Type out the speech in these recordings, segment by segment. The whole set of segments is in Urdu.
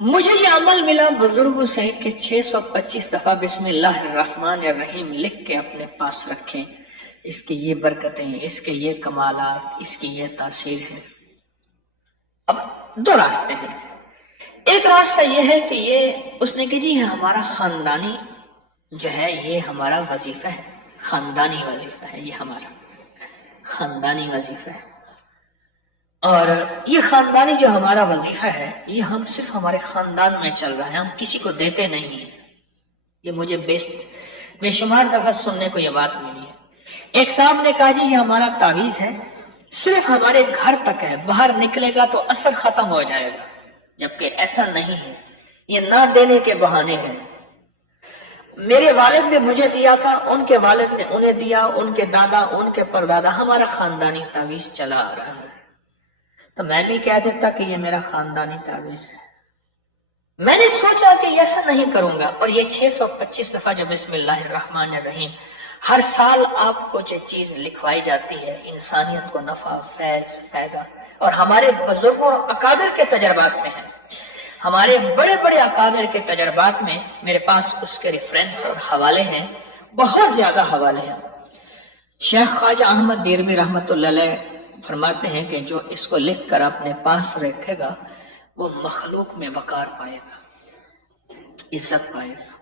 مجھے یہ عمل ملا بزرگوں سے کہ 625 دفعہ بسم اللہ الرحمن الرحیم لکھ کے اپنے پاس رکھیں، اس کی یہ برکتیں، اس کے یہ کمالات، اس کی یہ تاثیر ہے۔ اب دو راستے ہیں۔ ایک راستہ یہ ہے کہ یہ اس نے کہ جی ہمارا خاندانی جو ہے یہ ہمارا وظیفہ ہے، خاندانی وظیفہ ہے، یہ ہمارا خاندانی وظیفہ ہے، اور یہ خاندانی جو ہمارا وظیفہ ہے یہ ہم صرف ہمارے خاندان میں چل رہا ہے، ہم کسی کو دیتے نہیں ہیں۔ یہ مجھے بے شمار دفعہ سننے کو یہ بات ملی ہے۔ ایک صاحب نے کہا جی یہ ہمارا تعویذ ہے، صرف ہمارے گھر تک ہے، باہر نکلے گا تو اثر ختم ہو جائے گا، جبکہ ایسا نہیں ہے، یہ نہ دینے کے بہانے ہیں۔ میرے والد نے مجھے دیا تھا، ان کے والد نے انہیں دیا، ان کے دادا، ان کے پردادا، ہمارا خاندانی تعویذ چلا آ رہا ہے۔ تو میں بھی کہہ دیتا کہ یہ میرا خاندانی تعویذ ہے۔ میں نے سوچا کہ ایسا نہیں کروں گا، اور یہ 625 دفعہ جو بسم اللہ الرحمن الرحیم ہر سال آپ کو جو چیز لکھوائی جاتی ہے، انسانیت کو نفع، فیض، فائدہ، اور ہمارے بزرگوں اور اکابر کے تجربات میں ہے، ہمارے بڑے بڑے اکابر کے تجربات میں میرے پاس اس کے ریفرنس اور حوالے ہیں، بہت زیادہ حوالے ہیں۔ شیخ خواجہ احمد دیرمی رحمۃ اللہ علیہ فرماتے ہیں کہ جو اس کو لکھ کر اپنے پاس رکھے گا وہ مخلوق میں وقار پائے گا، عزت پائے گا،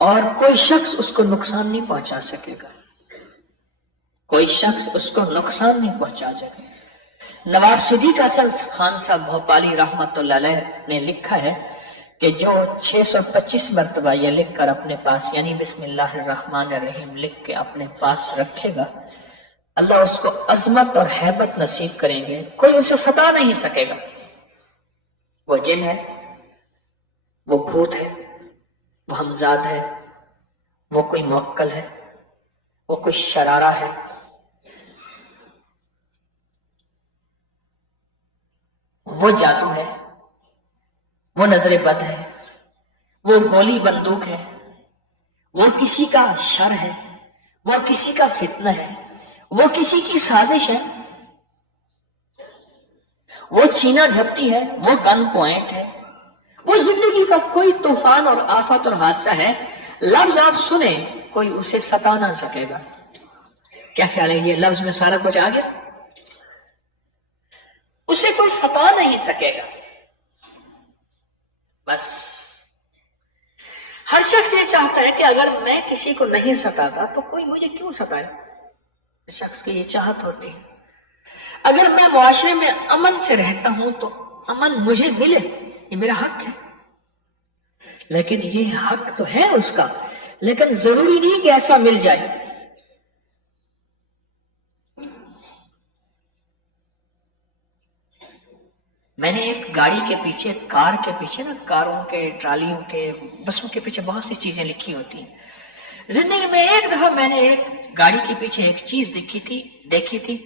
اور کوئی شخص اس کو نقصان نہیں پہنچا سکے گا، کوئی شخص اس کو نقصان نہیں پہنچا سکے گا۔ نواب صدیق حسن خان صاحب بھوپالی رحمۃ اللہ علیہ نے لکھا ہے کہ جو 625 مرتبہ یہ لکھ کر اپنے پاس، یعنی بسم اللہ الرحمن الرحیم لکھ کے اپنے پاس رکھے گا، اللہ اس کو عظمت اور ہیبت نصیب کریں گے، کوئی اسے ستا نہیں سکے گا۔ وہ جن ہے، وہ بھوت ہے، وہ ہمزاد ہے، وہ کوئی موکل ہے، وہ کوئی شرارہ ہے، وہ جادو ہے، وہ نظر بد ہے، وہ گولی بندوق ہے، وہ کسی کا شر ہے، وہ کسی کا فتنہ ہے، وہ کسی کی سازش ہے، وہ چینا جھپٹی ہے، وہ گن پوائنٹ ہے، وہ زندگی کا کوئی طوفان اور آفت اور حادثہ ہے، لفظ آپ سنیں کوئی اسے ستا نہ سکے گا۔ کیا خیال ہے، یہ لفظ میں سارا کچھ آ گیا؟ اسے کوئی ستا نہیں سکے گا۔ بس ہر شخص یہ چاہتا ہے کہ اگر میں کسی کو نہیں ستاتا تو کوئی مجھے کیوں ستائے، شخص کی یہ چاہت ہوتی ہے۔ اگر میں معاشرے میں امن سے رہتا ہوں تو امن مجھے ملے، یہ میرا حق ہے، لیکن یہ حق تو ہے اس کا، لیکن ضروری نہیں کہ ایسا مل جائے۔ میں نے ایک گاڑی کے پیچھے، کار کے پیچھے نا، کاروں کے، ٹرالیوں کے، بسوں کے پیچھے بہت سی چیزیں لکھی ہوتی ہیں۔ زندگی میں ایک دفعہ میں نے ایک گاڑی کے پیچھے ایک چیز دیکھی تھی،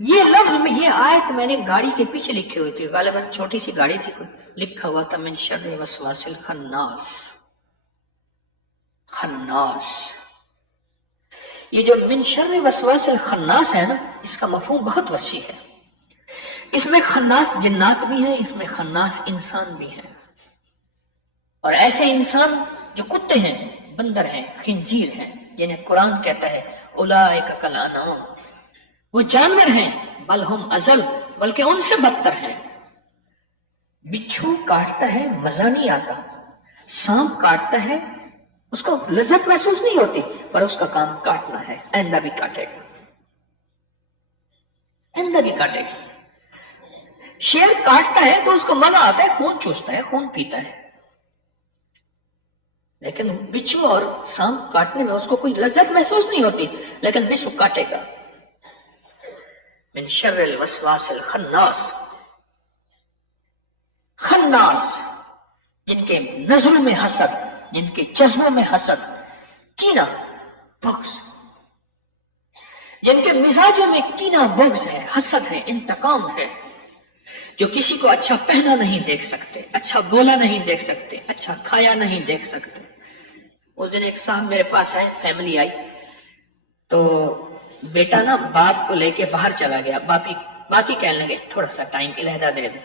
یہ لفظ میں، یہ آیت میں نے گاڑی کے پیچھے لکھی ہوئی تھی، غالباً چھوٹی سی گاڑی تھی، لکھا ہوا تھا من شر وسواس الخناس۔ خناس، یہ جو من شر وسواس الخناس ہے نا، اس کا مفہوم بہت وسیع ہے۔ اس میں خناس جنات بھی ہیں، اس میں خناس انسان بھی ہیں، اور ایسے انسان جو کتے ہیں، بندر ہیں، خنزیر ہیں، یعنی قرآن کہتا ہے اولئک کالانعام، وہ جانور ہیں، بل ہم اضل، بلکہ ان سے بدتر ہیں۔ بچھو کاٹتا ہے مزہ نہیں آتا، سانپ کاٹتا ہے اس کو لذت محسوس نہیں ہوتی، پر اس کا کام کاٹنا ہے، آئندہ بھی کاٹے گا، آئندہ بھی کاٹے گا۔ شیر کاٹتا ہے تو اس کو مزہ آتا ہے، خون چوستا ہے، خون پیتا ہے، لیکن بچھو اور سانپ کاٹنے میں اس کو کوئی لذت محسوس نہیں ہوتی، لیکن بچھو کاٹے گا۔ من شر الوسواس الخناس، خناس، جن کے نظروں میں حسد، جن کے جذبوں میں حسد، کینہ، بغض، جن کے مزاجوں میں کینہ، بغض ہے، حسد ہے، انتقام ہے، جو کسی کو اچھا پہنا نہیں دیکھ سکتے، اچھا بولا نہیں دیکھ سکتے، اچھا کھایا نہیں دیکھ سکتے۔ اس دن ایک صاحب میرے پاس آئے، فیملی آئی، تو بیٹا نا باپ کو لے کے باہر چلا گیا، باقی کہنے لگے تھوڑا سا ٹائم علیحدہ دے دیں۔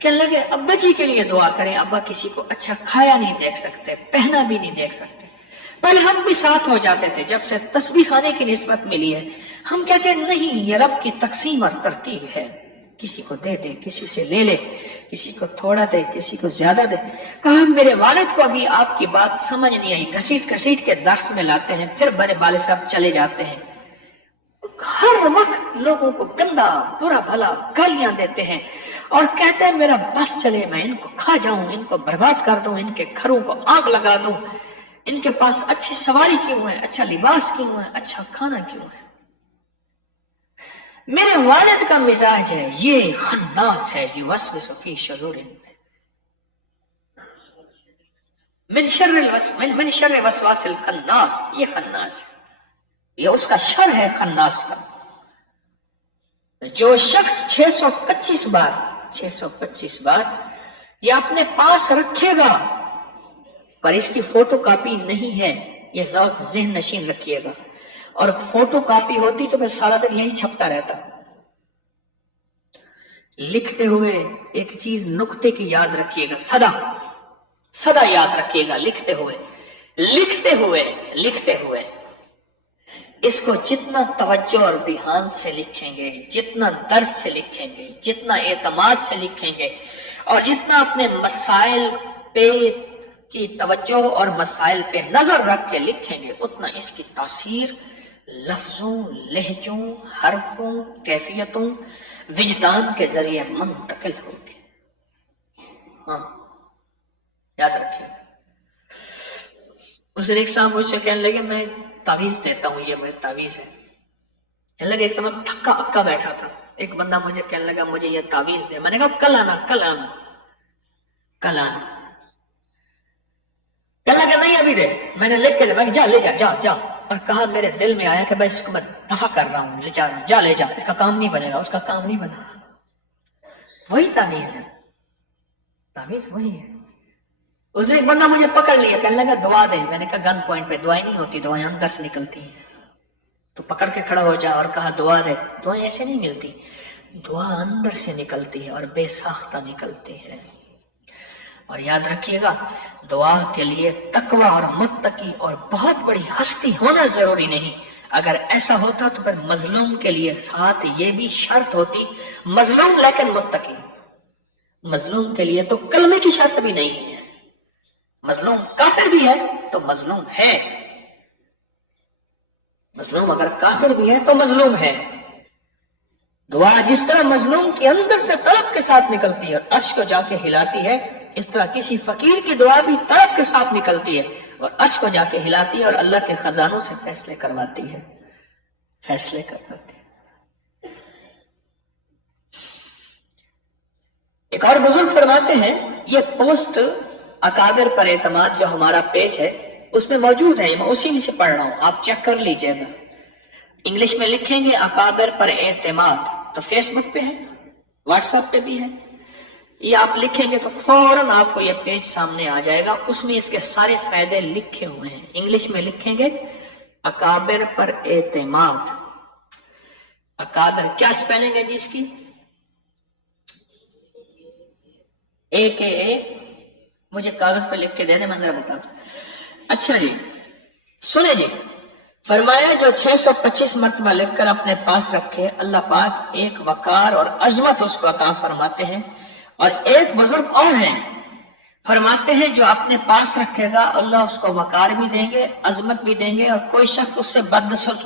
کہنے لگے ابا جی کے لیے دعا کریں، ابا کسی کو اچھا کھایا نہیں دیکھ سکتے، پہنا بھی نہیں دیکھ سکتے۔ پہلے ہم بھی ساتھ ہو جاتے تھے، جب سے تسبیح خانے کی نسبت ملی ہے ہم کہتے ہیں نہیں، یہ رب کی تقسیم اور ترتیب ہے، کسی کو دے دے، کسی سے لے لے، کسی کو تھوڑا دے، کسی کو زیادہ دے۔ کہا میرے والد کو ابھی آپ کی بات سمجھ نہیں آئی، گھسیٹ گھسیٹ کے درس میں لاتے ہیں، پھر بڑے والد صاحب چلے جاتے ہیں، ہر وقت لوگوں کو گندا برا بھلا گالیاں دیتے ہیں اور کہتے ہیں میرا بس چلے، میں ان کو کھا جاؤں، ان کو برباد کر دوں، ان کے گھروں کو آگ لگا دوں، ان کے پاس اچھی سواری کیوں ہے، اچھا لباس کیوں ہے، اچھا کھانا کیوں ہے۔ میرے والد کا مزاج ہے یہ خناس ہے، یوسوس فی صدور من شر وسواس الخناس، یہ خناس ہے، یہ اس کا شر ہے خناس کا۔ جو شخص 625 بار یہ اپنے پاس رکھے گا پر اس کی فوٹو کاپی نہیں ہے، یہ ذوق ذہن نشین رکھیے گا، اور فوٹو کاپی ہوتی تو میں سارا دن یہی چھپتا رہتا۔ لکھتے ہوئے ایک چیز نقطے کی یاد رکھیے گا، صدا یاد رکھیے گا، لکھتے ہوئے اس کو جتنا توجہ اور دھیان سے لکھیں گے، جتنا درد سے لکھیں گے، جتنا اعتماد سے لکھیں گے، اور جتنا اپنے مسائل پہ کی توجہ اور مسائل پہ نظر رکھ کے لکھیں گے، اتنا اس کی تاثیر لفظوں، لہجوں، حرفوں، کیفیتوں، وجدان کے ذریعے منتقل ہوگی۔ ہاں یاد رکھیے۔ اس دن ایک صاحب مجھ سے کہنے لگے میں تعویذ دیتا ہوں، یہ میں تعویذ ہے۔ کہنے لگے ایک تو میں تھکا اکا بیٹھا تھا، ایک بندہ مجھے کہنے لگا مجھے یہ تعویذ دے، میں نے کہا کل آنا۔ کہنے لگا نہیں ابھی دے، میں نے لکھ کے دے، میں نے جا لے جا، اور کہا میرے دل میں آیا کہ بھائی اس کو میں دفع کر رہا ہوں، لے جا، اس کا کام نہیں بنے گا، اس کا کام نہیں بنا۔ وہی تعویذ ہے، تعویذ وہی ہے۔ اس نے ایک بندہ مجھے پکڑ لیا، کہنے لگا دعا دے، میں نے کہا گن پوائنٹ پہ دعائیں نہیں ہوتی، دعائیں اندر سے نکلتی ہیں، تو پکڑ کے کھڑا ہو جا، اور کہا دعا دے۔ دعائیں ایسے نہیں ملتی، دعا اندر سے نکلتی ہے اور بے ساختہ نکلتی ہے۔ اور یاد رکھیے گا دعا کے لیے تقوی اور متقی اور بہت بڑی ہستی ہونا ضروری نہیں، اگر ایسا ہوتا تو پھر مظلوم کے لیے ساتھ یہ بھی شرط ہوتی، مظلوم لیکن متقی۔ مظلوم کے لیے تو کلمے کی شرط بھی نہیں ہے، مظلوم کافر بھی ہے تو مظلوم ہے، مظلوم اگر کافر بھی ہے تو مظلوم ہے۔ دعا جس طرح مظلوم کے اندر سے طلب کے ساتھ نکلتی ہے اور عرش کو جا کے ہلاتی ہے، اس طرح کسی فقیر کی دعا بھی طلب کے ساتھ نکلتی ہے اور عرش کو جا کے ہلاتی ہے اور اللہ کے خزانوں سے فیصلے کرواتی ہے۔ ایک اور بزرگ فرماتے ہیں، یہ پوسٹ اکابر پر اعتماد جو ہمارا پیج ہے اس میں موجود ہے، میں اسی میں سے پڑھ رہا ہوں، آپ چیک کر لیجئے گا۔ انگلش میں لکھیں گے اکابر پر اعتماد تو فیس بک پہ ہے، واٹس ایپ پہ بھی ہے، یہ آپ لکھیں گے تو فوراً آپ کو یہ پیج سامنے آ جائے گا، اس میں اس کے سارے فائدے لکھے ہوئے ہیں۔ انگلش میں لکھیں گے اکابر پر اعتماد۔ اکابر کیا سپیلنگ ہے جی اس کی؟ AKA، مجھے کاغذ پہ لکھ کے دینے میں ذرا بتا دوں۔ اچھا جی سنیں جی، فرمایا جو 625 مرتبہ لکھ کر اپنے پاس رکھے، اللہ پاک ایک وقار اور عظمت اس کو عطا فرماتے ہیں۔ اور ایک بزرگ اور ہیں، فرماتے ہیں جو اپنے پاس رکھے گا اللہ اس کو وقار بھی دیں گے، عظمت بھی دیں گے، اور کوئی شخص اس سے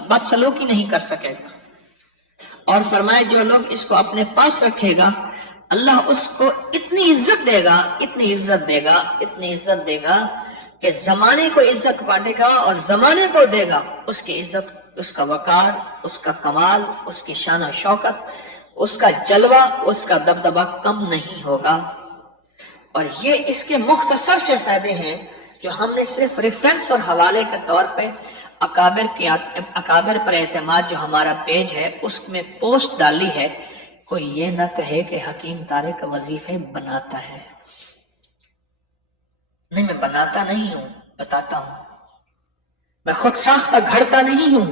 بدسلوکی نہیں کر سکے گا۔ اور فرمایا جو لوگ اس کو اپنے پاس رکھے گا اللہ اس کو اتنی عزت دے گا، اتنی عزت دے گا، اتنی عزت دے گا کہ زمانے کو عزت بانٹے گا اور زمانے کو دے گا اس کی عزت، اس کا وقار، اس کا کمال، اس کی شان و شوکت، اس کا جلوہ، اس کا دبدبہ کم نہیں ہوگا۔ اور یہ اس کے مختصر سے فائدے ہیں جو ہم نے صرف ریفرنس اور حوالے کے طور پہ اکابر پر اعتماد جو ہمارا پیج ہے اس میں پوسٹ ڈالی ہے۔ کوئی یہ نہ کہے کہ حکیم طارق وظیفے بناتا ہے، نہیں، میں بناتا نہیں ہوں، بتاتا ہوں۔ میں خود ساختہ گھڑتا نہیں ہوں،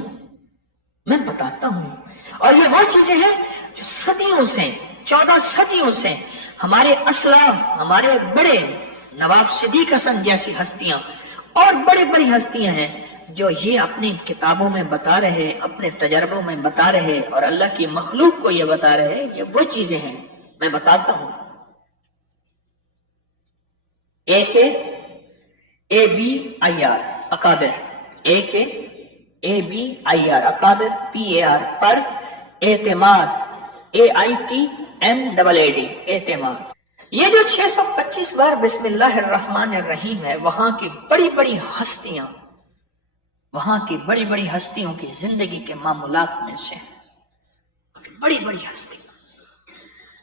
میں بتاتا ہوں۔ اور یہ وہ چیزیں ہیں جو صدیوں سے، 14 صدیوں سے ہمارے اسلاف، ہمارے بڑے نواب صدیق حسن جیسی ہستیاں اور بڑی بڑی ہستیاں ہیں جو یہ اپنی کتابوں میں بتا رہے، اپنے تجربوں میں بتا رہے اور اللہ کی مخلوق کو یہ بتا رہے، یہ وہ چیزیں ہیں میں بتاتا ہوں. ایک ABIR اکابر، ایک ABIR اکابر، PAR پر اعتماد، AITMAAD اعتماد. یہ جو 625 بار بسم اللہ الرحمن الرحیم ہے، وہاں کی بڑی بڑی ہستیاں، وہاں کی بڑی بڑی ہستیوں کی زندگی کے معمولات میں سے بڑی بڑی ہستیاں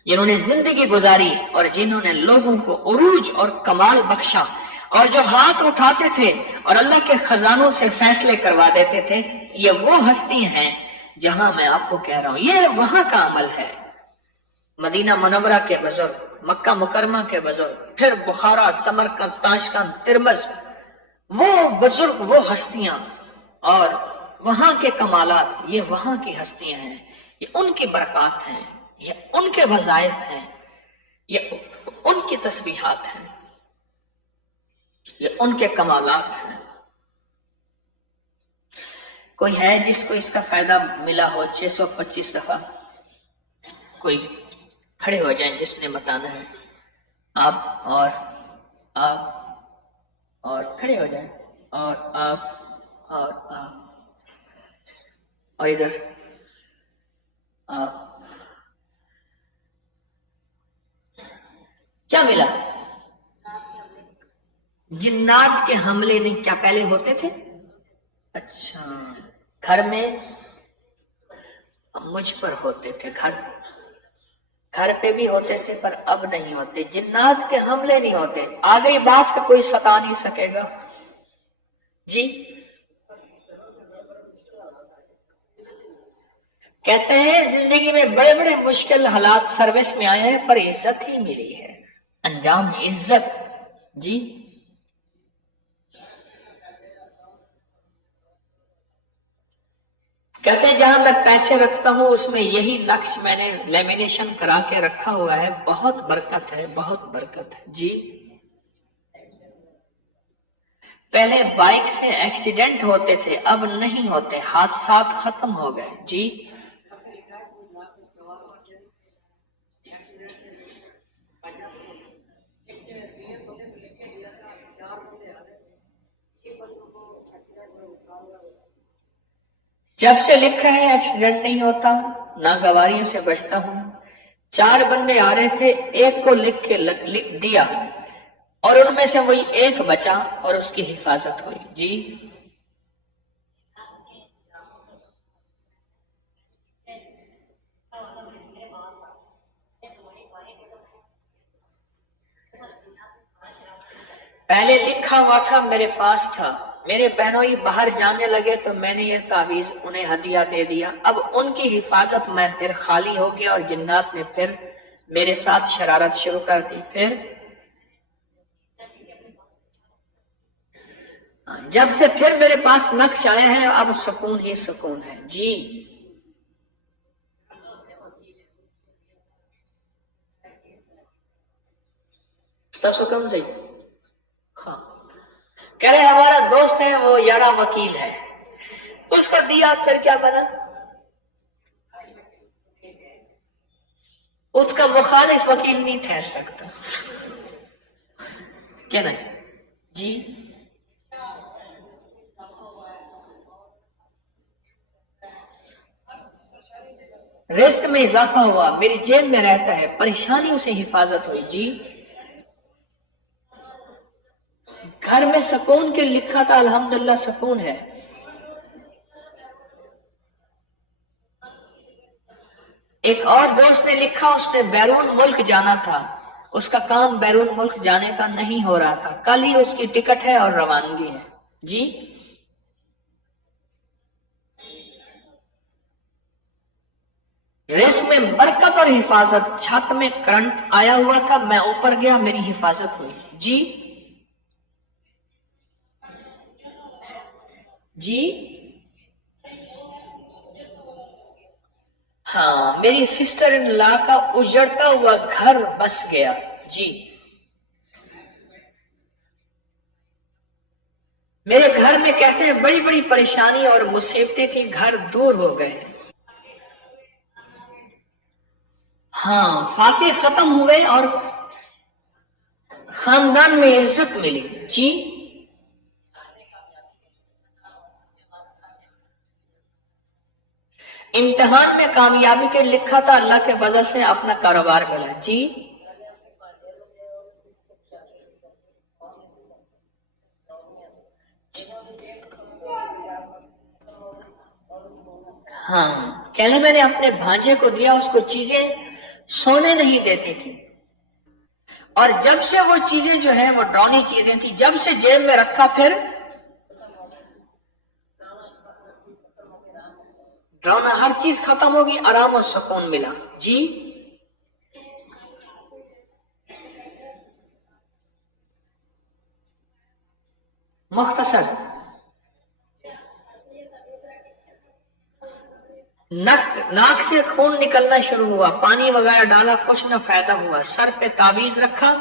جنہوں نے زندگی گزاری اور جنہوں نے لوگوں کو عروج اور کمال بخشا، اور جو ہاتھ اٹھاتے تھے اور اللہ کے خزانوں سے فیصلے کروا دیتے تھے. یہ وہ ہستی ہیں جہاں میں آپ کو کہہ رہا ہوں یہ وہاں کا عمل ہے. مدینہ منورہ کے بزرگ، مکہ مکرمہ کے بزرگ، پھر بخارا، سمرقند، تاشقند، ترمذ، وہ بزرگ، وہ ہستیاں اور وہاں کے کمالات، یہ وہاں کی ہستیاں ہیں، یہ ان کی برکات ہیں، یہ ان کے وظائف ہیں، یہ ان کی تسبیحات ہیں، یہ ان کے کمالات ہیں. کوئی ہے جس کو اس کا فائدہ ملا ہو 625 دفعہ؟ کوئی کھڑے ہو جائیں جس نے بتانا ہے. آپ اور کھڑے ہو جائیں، اور آپ اور ادھر آپ. کیا ملا؟ جنات کے حملے نہیں کیا پہلے ہوتے تھے؟ اچھا، گھر میں مجھ پر ہوتے تھے، گھر پہ بھی ہوتے تھے پر اب نہیں ہوتے. جنات کے حملے نہیں ہوتے. آ گئی بات کہ کوئی ستا نہیں سکے گا. جی کہتے ہیں زندگی میں بڑے بڑے مشکل حالات سروس میں آئے ہیں پر عزت ہی ملی ہے، انجام عزت. جی کہتے ہیں جہاں میں پیسے رکھتا ہوں اس میں یہی نقش میں نے لیمینیشن کرا کے رکھا ہوا ہے، بہت برکت ہے، بہت برکت ہے. جی پہلے بائک سے ایکسیڈنٹ ہوتے تھے، اب نہیں ہوتے، حادثات ختم ہو گئے. جی جب سے لکھا ہے ایکسیڈنٹ نہیں ہوتا، ناگواریوں سے بچتا ہوں. 4 بندے آ رہے تھے، ایک کو لکھ دیا اور ان میں سے وہی ایک بچا اور اس کی حفاظت ہوئی. جی پہلے لکھا ہوا تھا، میرے پاس تھا، میرے بہنوئی باہر جانے لگے تو میں نے یہ تعویذ انہیں ہدیہ دے دیا. اب ان کی حفاظت میں پھر خالی ہو گیا اور جنات نے پھر میرے ساتھ شرارت شروع کر دی. پھر جب سے پھر میرے پاس نقش آیا ہے اب سکون ہی سکون ہے. جی سکم سے ہاں کہہ رہے ہمارا دوست ہے وہ یارا وکیل ہے، اس کو دیا پھر کیا بنا؟ اس کا مخالف وکیل نہیں ٹھہر سکتا. کیا نا جی رزق میں اضافہ ہوا، میری جیب میں رہتا ہے، پریشانیوں سے حفاظت ہوئی. جی گھر میں سکون کے لکھا تھا، الحمدللہ سکون ہے. ایک اور دوست نے لکھا اس نے بیرون ملک جانا تھا، اس کا کام بیرون ملک جانے کا نہیں ہو رہا تھا، کل ہی اس کی ٹکٹ ہے اور روانگی ہے. جی رزق میں برکت اور حفاظت. چھت میں کرنٹ آیا ہوا تھا، میں اوپر گیا، میری حفاظت ہوئی. جی جی ہاں، میری سسٹر ان لا کا اجڑتا ہوا گھر بس گیا. جی، میرے گھر میں کہتے ہیں بڑی بڑی پریشانی اور مصیبتیں تھیں، گھر دور ہو گئے. ہاں، فاتح ختم ہوئے اور خاندان میں عزت ملی. جی، امتحان میں کامیابی کے لکھا تھا، اللہ کے فضل سے اپنا کاروبار ملا. جی، ہاں، کہنے میں نے اپنے بھانجے کو دیا، اس کو چیزیں سونے نہیں دیتی تھی، اور جب سے وہ چیزیں جو ہیں وہ ڈرونی چیزیں تھی، جب سے جیب میں رکھا پھر ڈرونا، ہر چیز ختم ہوگی، آرام اور سکون ملا. جی، مختصر ناک سے خون نکلنا شروع ہوا، پانی وغیرہ ڈالا، کچھ نہ فائدہ ہوا، سر پہ تعویذ رکھا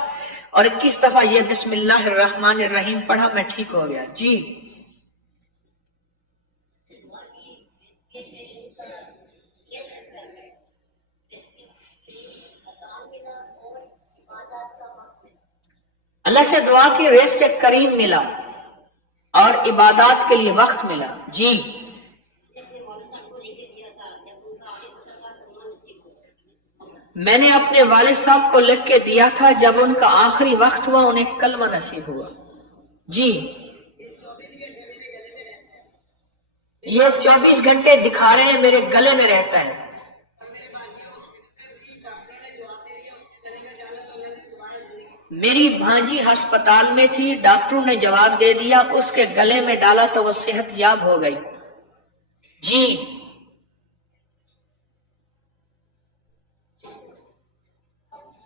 اور 21 دفعہ یہ بسم اللہ الرحمن الرحیم پڑھا، میں ٹھیک ہو گیا. جی، اللہ سے دعا کی، رزق کریم ملا اور عبادات کے لیے وقت ملا. جی، میں نے اپنے والد صاحب کو لکھ کے دیا تھا، جب ان کا آخری وقت ہوا انہیں کلمہ نصیب ہوا. جی، یہ 24 گھنٹے دکھا رہے ہیں میرے گلے میں رہتا ہے. میری بھانجی ہسپتال میں تھی، ڈاکٹروں نے جواب دے دیا، اس کے گلے میں ڈالا تو وہ صحت یاب ہو گئی. جی،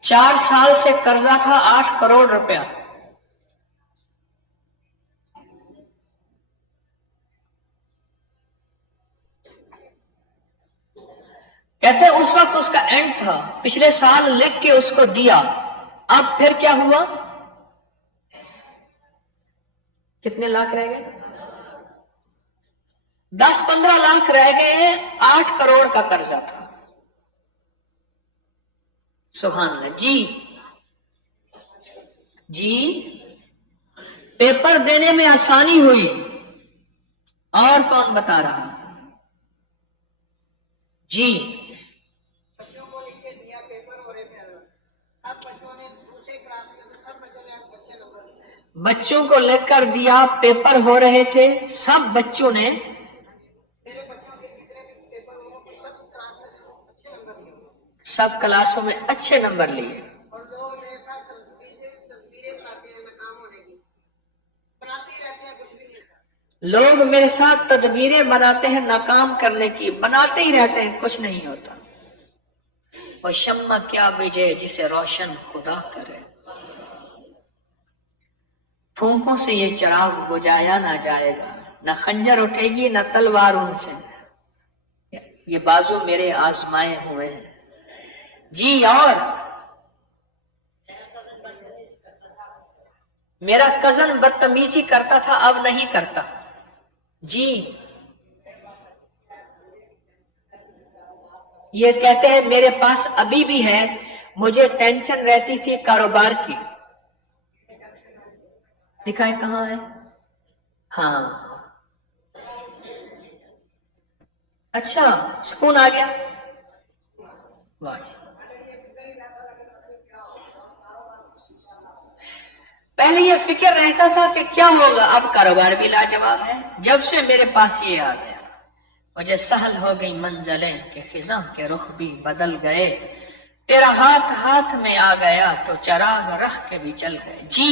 4 سال سے قرضہ تھا 8 کروڑ روپیہ. کہتے اس وقت اس کا اینڈ تھا، پچھلے سال لکھ کے اس کو دیا، اب پھر کیا ہوا؟ کتنے لاکھ رہ گئے؟ 10-15 لاکھ رہ گئے، 8 کروڑ کا قرضہ تھا. سبحان اللہ. جی، جی، پیپر دینے میں آسانی ہوئی. اور کون بتا رہا؟ جی، بچوں کو لکھ کر دیا، پیپر ہو رہے تھے، سب بچوں نے سب کلاسوں میں اچھے نمبر لیے. لوگ میرے ساتھ تدبیریں بناتے ہیں ناکام کرنے کی، بناتے ہی رہتے ہیں، کچھ نہیں ہوتا. وہ شمع کیا بجھے جسے روشن خدا کرے، پھونکوں سے یہ چراغ بجھایا نہ جائے گا، نہ خنجر اٹھے گی نہ تلوار ان سے، یہ بازو میرے آزمائے ہوئے ہیں. جی، اور میرا کزن بدتمیزی کرتا تھا، اب نہیں کرتا. جی، یہ کہتے ہیں میرے پاس ابھی بھی ہے، مجھے ٹینشن رہتی تھی کاروبار کی. دکھائیں کہاں ہے؟ ہاں، اچھا، سکون آ گیا. واہ. پہلے یہ فکر رہتا تھا کہ کیا ہوگا، اب کاروبار بھی لاجواب ہے. جب سے میرے پاس یہ آ گیا مجھے سہل ہو گئی منزلیں، کہ خزاں کے رخ بھی بدل گئے، تیرا ہاتھ ہاتھ میں آ گیا تو چراغ رہ کے بھی چل گئے. جی،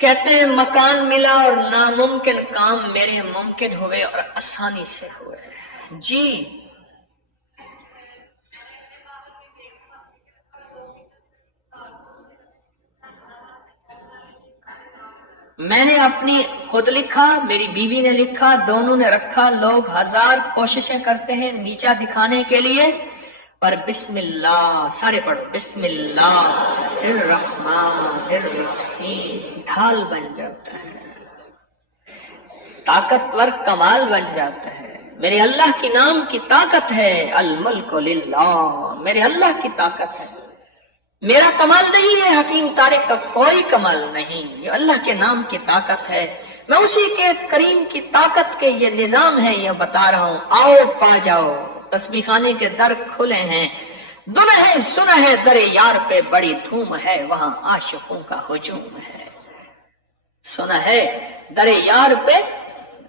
کہتے ہیں مکان ملا اور ناممکن کام میرے ممکن ہوئے اور آسانی سے ہوئے. جی میں نے اپنی خود لکھا، میری بیوی نے لکھا، دونوں نے رکھا. لوگ ہزار کوششیں کرتے ہیں نیچا دکھانے کے لیے، پر بسم اللہ سارے پڑھو، بسم اللہ الرحمن الرحیم ڈھال بن جاتا ہے، طاقتور کمال بن جاتا ہے. میرے اللہ کی نام کی طاقت ہے. الملک للہ، میرے اللہ کی طاقت ہے. میرا کمال نہیں ہے، حکیم طارق کا کوئی کمال نہیں، یہ اللہ کے نام کی طاقت ہے. میں اسی کے کریم کی طاقت کے یہ نظام ہے، یہ بتا رہا ہوں. آؤ پا جاؤ، تسبیح خانے کے در کھلے ہیں. دن ہے سنا ہے در یار پہ بڑی دھوم ہے، وہاں عاشقوں کا ہجوم ہے. سنا ہے در یار پہ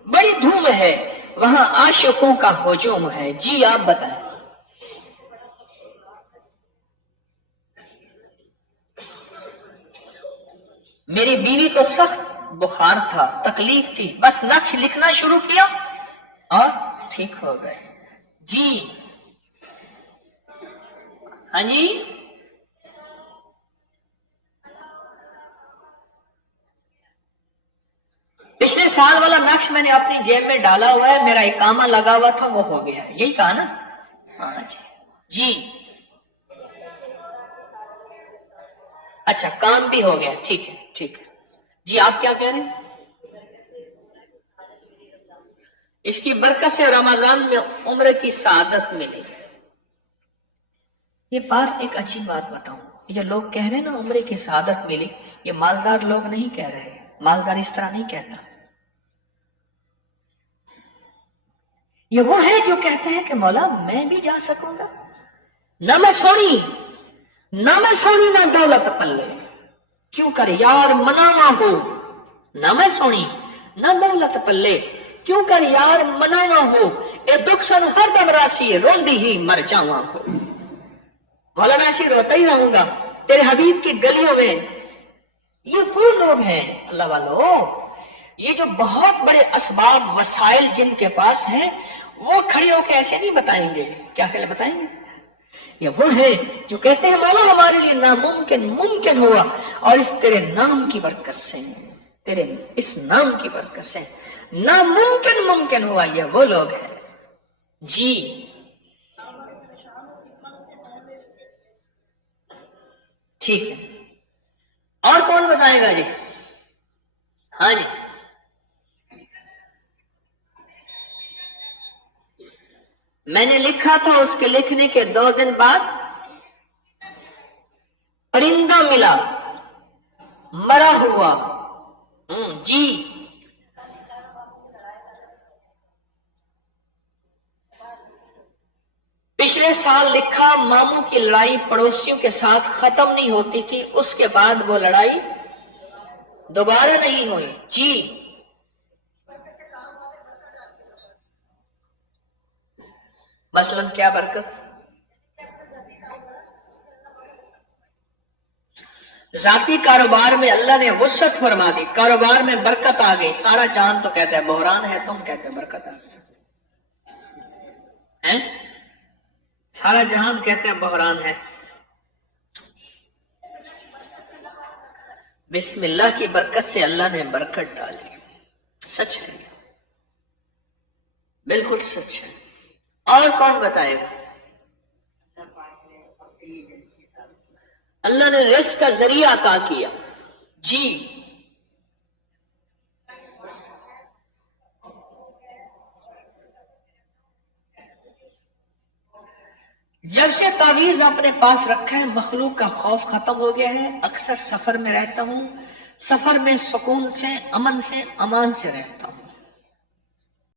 بڑی دھوم ہے، وہاں عاشقوں کا ہجوم ہے. جی آپ بتائیں. میری بیوی کو سخت بخار تھا، تکلیف تھی، بس نقش لکھنا شروع کیا اور ٹھیک ہو گئے. جی ہاں جی پچھلے سال والا نقش میں نے اپنی جیب میں ڈالا ہوا ہے، میرا اقامہ لگا ہوا تھا، وہ ہو گیا. یہی کہا نا؟ ہاں جی. جی اچھا کام بھی ہو گیا، ٹھیک ہے ٹھیک ہے. جی آپ کیا کہہ رہے ہیں؟ اس کی برکت سے رمضان میں عمر کی سعادت ملی. یہ بات ایک اچھی بات بتاؤں، یہ جو لوگ کہہ رہے ہیں نا عمر کی سعادت ملی، یہ مالدار لوگ نہیں کہہ رہے. مالدار اس طرح نہیں کہتا. یہ وہ ہے جو کہتے ہیں کہ مولا میں بھی جا سکوں گا، نہ میں سونی نہ دولت پلے، کیوں کر یار مناوا ہو. نہ میں سونی نہ دولت پلے، کیوں کر یار مناوا ہو. اے دکھ سن ہر دم راسی روندی ہی مر جاواں ہو. مولا میں ایسے روتا ہی رہوں گا تیرے حبیب کی گلیوں میں. یہ وہ لوگ ہیں اللہ والو، یہ جو بہت بڑے اسباب وسائل جن کے پاس ہیں، وہ کھڑے ہو کے ایسے نہیں بتائیں گے. کیا کہ بتائیں گے؟ یہ وہ ہے جو کہتے ہیں مولا ہمارے لیے ناممکن ممکن ہوا، اور اس تیرے نام کی برکت سے، تیرے اس نام کی برکت سے ناممکن ممکن ہوا. یہ وہ لوگ ہیں. جی ٹھیک ہے. اور کون بتائے گا؟ جی ہاں جی. میں نے لکھا تھا، اس کے لکھنے کے 2 دن بعد پرندہ ملا مرا ہوا. جی پچھلے سال لکھا، ماموں کی لڑائی پڑوسیوں کے ساتھ ختم نہیں ہوتی تھی، اس کے بعد وہ لڑائی دوبارہ نہیں ہوئی. جی مثلاً کیا برکت؟ ذاتی کاروبار میں اللہ نے وسعت فرما دی، کاروبار میں برکت آ گئی. سارا جان تو کہتا ہے بحران ہے، تم کہتے ہیں برکت آ گئی. سارا جہان کہتے ہیں بحران ہے. بسم اللہ کی برکت سے اللہ نے برکت ڈالی. سچ ہے، بالکل سچ ہے. اور کون بتائے گا؟ اللہ نے رزق کا ذریعہ عطا کیا. جی جب سے تعویذ اپنے پاس رکھا ہے، مخلوق کا خوف ختم ہو گیا ہے. اکثر سفر میں رہتا ہوں، سفر میں سکون سے، امن سے، امان سے رہتا ہوں.